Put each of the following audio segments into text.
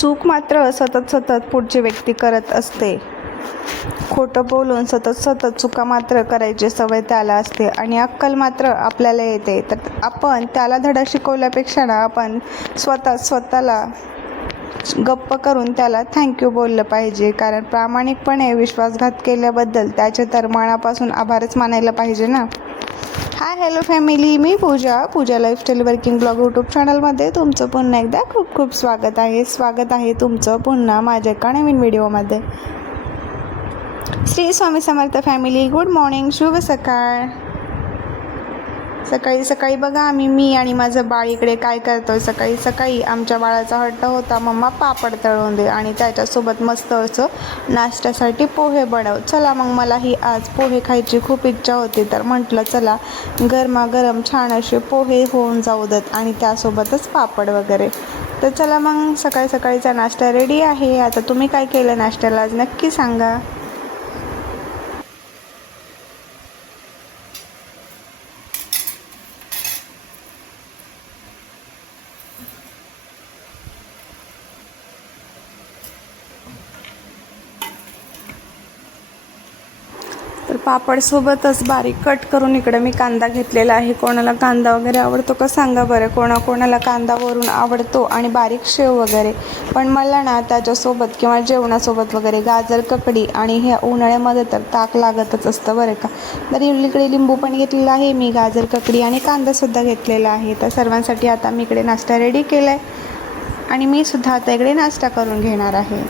चूक मात्र सतत पुढची व्यक्ती करत असते. खोटं बोलून सतत चुका मात्र करायची सवय त्याला असते आणि अक्कल मात्र आपल्याला येते. तर आपण त्याला धडा शिकवल्यापेक्षा ना आपण स्वतःला गप्प करून त्याला थँक्यू बोललं पाहिजे. कारण प्रामाणिकपणे विश्वासघात केल्याबद्दल त्याचे तर मनापासून आभारच मानायला पाहिजे ना. हाय हॅलो फॅमिली, मी पूजा लाईफस्टाईल वर्किंग ब्लॉग यूट्यूब चॅनलमध्ये तुमचं पुन्हा एकदा खूप स्वागत आहे तुमचं पुन्हा माझ्या एका नवीन व्हिडिओमध्ये. Shri Swami Samarth family, good morning, शुभ सकाळ. सकाळी बघा मी आणि माझं बाळ इकडे काय करतोय. सकाळी आमच्या बाळाचा हट्ट होता, मम्मा पापड तळून दे आणि त्याच्यासोबत मस्त असं नाश्त्यासाठी पोहे बनव. चला मग मलाही आज पोहे खायची खूप इच्छा होती, तर म्हटलं चला गरमागरम छान असे पोहे होऊन जाऊ देत आणि त्यासोबतच पापड वगैरे. तर चला मग सकाळचा नाश्ता रेडी आहे. आता तुम्ही काय केलं नाश्त्याला आज नक्की सांगा. तर पापडसोबतच बारीक कट करून इकडे मी कांदा घेतलेला आहे. कोणाला कांदा वगैरे आवडतो का सांगा बरं. कोणाला कांदा वरून आवडतो आणि बारीक शेव वगैरे. पण मला ना त्याच्यासोबत किंवा जेवणासोबत वगैरे गाजर ककडी आणि ह्या उन्हाळ्यामध्ये तर ताक लागतच असतं बरं का. तर इकडे लिंबू पण घेतलेला आहे मी, गाजर ककडी आणि कांदासुद्धा घेतलेला आहे. तर सर्वांसाठी आता मी इकडे नाश्ता रेडी केला आहे आणि मी सुद्धा आता इकडे नाश्ता करून घेणार आहे.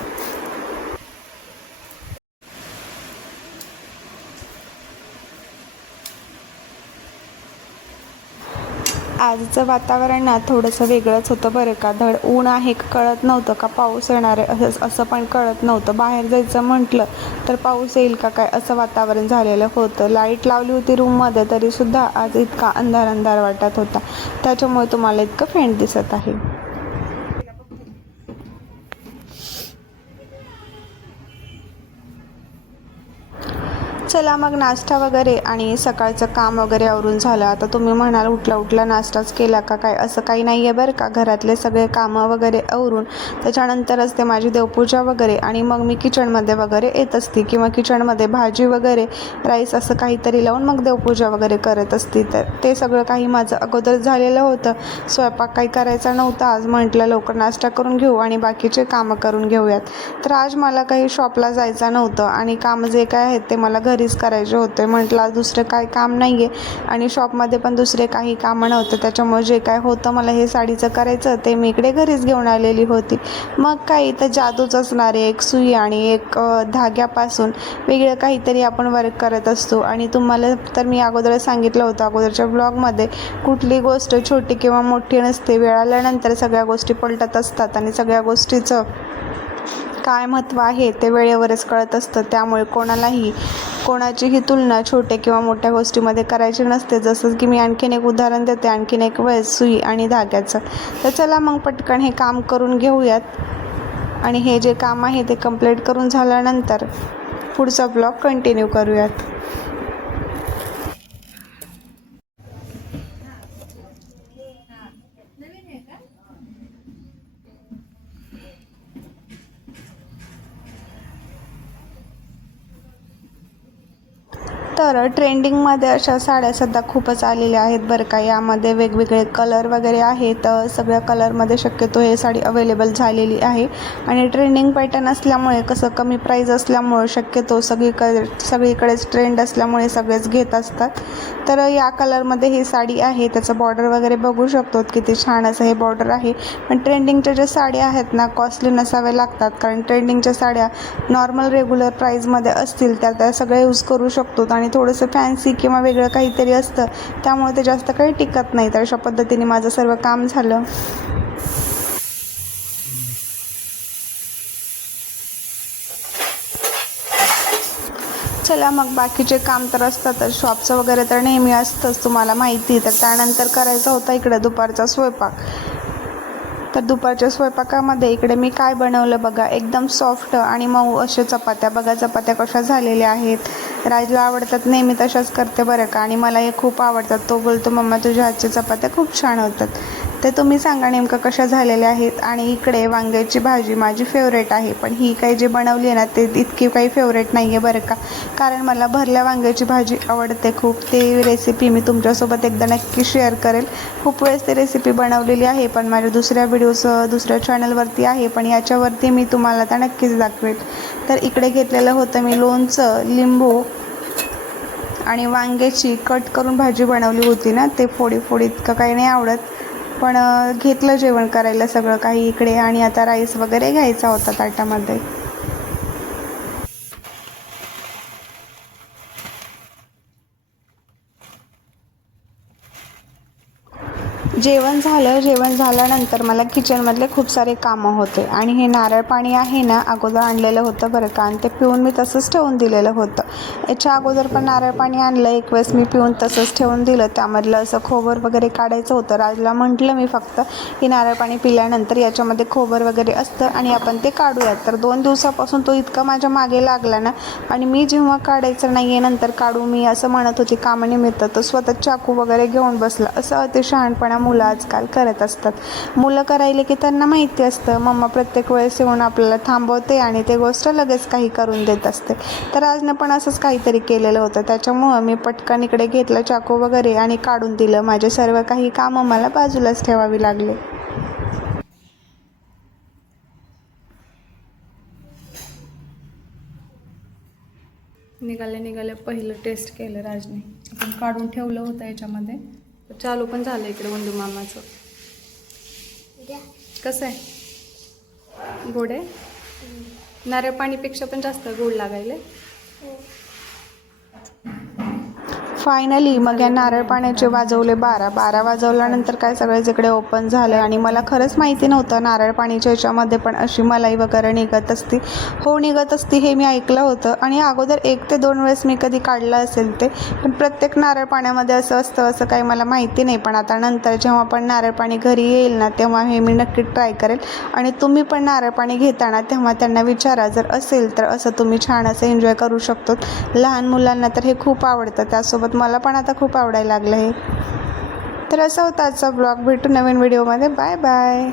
आजचं वातावरण ना थोडंसं वेगळंच होतं बरं का. धड ऊन आहे कळत नव्हतं का पाऊस येणार आहे असं पण कळत नव्हतं. बाहेर जायचं म्हटलं तर पाऊस येईल का काय असं वातावरण झालेलं होतं. लाईट लावली होती रूममध्ये तरीसुद्धा आज इतका अंधार वाटत होता. त्याच्यामुळे तुम्हाला इतकं फेंट दिसत आहे. चला मग नाश्ता वगैरे आणि सकाळचं काम वगैरे आवरून झालं. आता तुम्ही म्हणाल उठला नाश्ताच केला का काय, असं काही नाही आहे बरं का. घरातले सगळे कामं वगैरे आवरून त्याच्यानंतरच ते माझी देवपूजा वगैरे आणि मग मी किचनमध्ये वगैरे येत असते किंवा किचनमध्ये भाजी वगैरे राईस असं काहीतरी लावून मग देवपूजा वगैरे करत असते. तर ते सगळं काही माझं अगोदर झालेलं होतं. स्वयंपाक काही करायचा नव्हता आज. म्हटलं लवकर नाश्ता करून घेऊ आणि बाकीचे कामं करून घेऊयात. तर आज मला काही शॉपला जायचं नव्हतं आणि कामं जे काय आहेत ते मला घरीच करायचे होते. म्हटलं आज दुसरं काही काम नाही आहे आणि शॉपमध्ये पण दुसरे काही कामं नव्हतं. त्याच्यामुळे जे काय होतं मला हे साडीचं करायचं ते मी इकडे घरीच घेऊन आलेली होती. मग काही तर जादूच असणार आहे. एक सुई आणि एक धाग्यापासून वेगळं काहीतरी आपण वर्क करत असतो. आणि तुम्हाला तर मी अगोदर सांगितलं होतं अगोदरच्या ब्लॉगमध्ये, कुठली गोष्ट छोटी किंवा मोठी नसते. वेळ आल्यानंतर सगळ्या गोष्टी पलटत असतात आणि सगळ्या गोष्टीचं काय महत्त्व आहे ते वेळेवरच कळत असतं. त्यामुळे कोणाचीही तुलना छोट्या किंवा मोठ्या गोष्टीमध्ये करायची नसते. जसं की मी आणखीन एक उदाहरण देते, आणखीन एक वेळ सुई आणि धाग्याचं. तर चला मग पटकन हे काम करून घेऊयात आणि हे जे काम आहे ते कंप्लीट करून झाल्यानंतर पुढचा ब्लॉग कंटिन्यू करूयात. तर ट्रेंडिंगमध्ये अशा साड्या सध्या खूपच आलेल्या आहेत बरं का. यामध्ये वेगवेगळे कलर वगैरे आहेत. सगळ्या कलरमध्ये शक्यतो हे साडी अवेलेबल झालेली आहे आणि ट्रेंडिंग पॅटर्न असल्यामुळे कसं कमी प्राईज असल्यामुळे शक्यतो सगळीकडेच ट्रेंड असल्यामुळे सगळेच घेत असतात. तर या कलरमध्ये ही साडी आहे. त्याचं बॉर्डर वगैरे बघू शकतो किती छान असं हे बॉर्डर आहे. पण ट्रेंडिंगच्या ज्या साड्या आहेत ना कॉस्टली नसाव्या लागतात. कारण ट्रेंडिंगच्या साड्या नॉर्मल रेग्युलर प्राईजमध्ये असतील त्या सगळे यूज करू शकतो आणि थोडंसं फॅन्सी किंवा वेगळं काहीतरी असतं त्यामुळे ते जास्त काही टिकत नाही. तर अशा पद्धतीने माझं सर्व काम झालं. चला मग बाकीचे काम तर असतातच. शॉपचं वगैरे तर नेहमी असतंच तुम्हाला माहिती. तर त्यानंतर करायचा होता इकडे दुपारचा स्वयंपाक. तर दुपारच्या स्वयंपाकामध्ये इकडे मी काय बनवलं बघा, एकदम सॉफ्ट आणि मऊ अशा चपात्या. बघा चपात्या कशा झालेल्या आहेत. राजला आवडतात, नेहमी तशाच करते बरं का आणि मला हे खूप आवडतात. तो बोलतो मम्मा तुझ्या हातच्या चपात्या खूप छान होतात. ते तुम्ही सांगा नेमकं कशा झालेल्या आहेत. आणि इकडे वांग्याची भाजी माझी फेवरेट आहे, पण ही काही जी बनवली आहे ना ते इतकी काही फेवरेट नाही आहे बरं का. कारण मला भरल्या वांग्याची भाजी आवडते खूप. ते रेसिपी मी तुमच्यासोबत एकदा नक्की शेअर करेल. खूप वेळेस ती रेसिपी बनवलेली आहे, पण माझ्या दुसऱ्या चॅनलवरती आहे, पण याच्यावरती मी तुम्हाला आता नक्कीच दाखवेल. तर इकडे घेतलेलं होतं मी लोणचं, लिंबू आणि वांग्याची कट करून भाजी बनवली होती ना, ते फोडी इतकं काही नाही आवडत, पण घेतलं जेवण करायला सगळं काही इकडे. आणि आता राईस वगैरे घ्यायचा होता ताटामध्ये. जेवण झाल्यानंतर मला किचनमधले खूप सारे कामं होते. आणि हे नारळ पाणी आहे ना, अगोदर आणलेलं होतं बरं का, आणि ते पिऊन मी तसंच ठेवून दिलेलं होतं. याच्या अगोदर पण नारळ पाणी आणलं एक वेळेस मी, पिऊन तसंच ठेवून दिलं. त्यामधलं असं खोबर वगैरे काढायचं होतं. राजला म्हटलं मी फक्त की नारळ पाणी पिल्यानंतर याच्यामध्ये खोबर वगैरे असतं आणि आपण ते काढूयात. तर 2 दिवसापासून तो इतका माझ्या मागे लागला ना, आणि मी जेव्हा काढायचं नाही आहे नंतर काढू मी असं म्हणत होती कामानिमित्त, तर स्वतः चाकू वगैरे घेऊन बसला. असं अति शहाणपणा मुलं आजकाल करत असतात. मुलं करायले की त्यांना माहिती असतं मम्मा प्रत्येक वेळेस येऊन आपल्याला थांबवते आणि ते गोष्ट लगेच काही करून देत असते. तर आजनं पण असंच काहीतरी केलेलं होतं. त्याच्यामुळं मी पटकन इकडे घेतलं चाकू वगैरे आणि काढून दिलं. माझे सर्व काही कामं मला बाजूलाच ठेवावी लागले. निघाले पहिलं टेस्ट केलं राजने. आपण काढून ठेवलं होतं याच्यामध्ये. चालू पण झालं इकडे वंदू मामाचं. कसं आहे? गोड आहे? नारळ पाणीपेक्षा पण जास्त गोड लागायले. फायनली मग या नारळ पाण्याचे वाजवले 12 वाजवल्यानंतर काय सगळेच इकडे ओपन झालं. आणि मला खरंच माहिती नव्हतं नारळ पाणीच्या याच्यामध्ये पण अशी मलाई वगैरे निघत असती. हो निघत असती हे मी ऐकलं होतं, आणि अगोदर 1 ते 2 वेळेस मी कधी काढलं असेल ते, पण प्रत्येक नारळ पाण्यामध्ये असं असतं असं काही मला माहिती नाही. पण आता नंतर जेव्हा पण नारळ पाणी घरी येईल ना, तेव्हा हे मी नक्की ट्राय करेल. आणि तुम्ही पण नारळ पाणी घेताना तेव्हा त्यांना विचारा, जर असेल तर असं तुम्ही छान असं एन्जॉय करू शकतो. लहान मुलांना तर हे खूप आवडतं, त्यासोबत मला पण आता खूप आवडायला लागलं हे. तर असं होतं आजचा ब्लॉग. भेटू नवीन व्हिडिओमध्ये. Bye bye.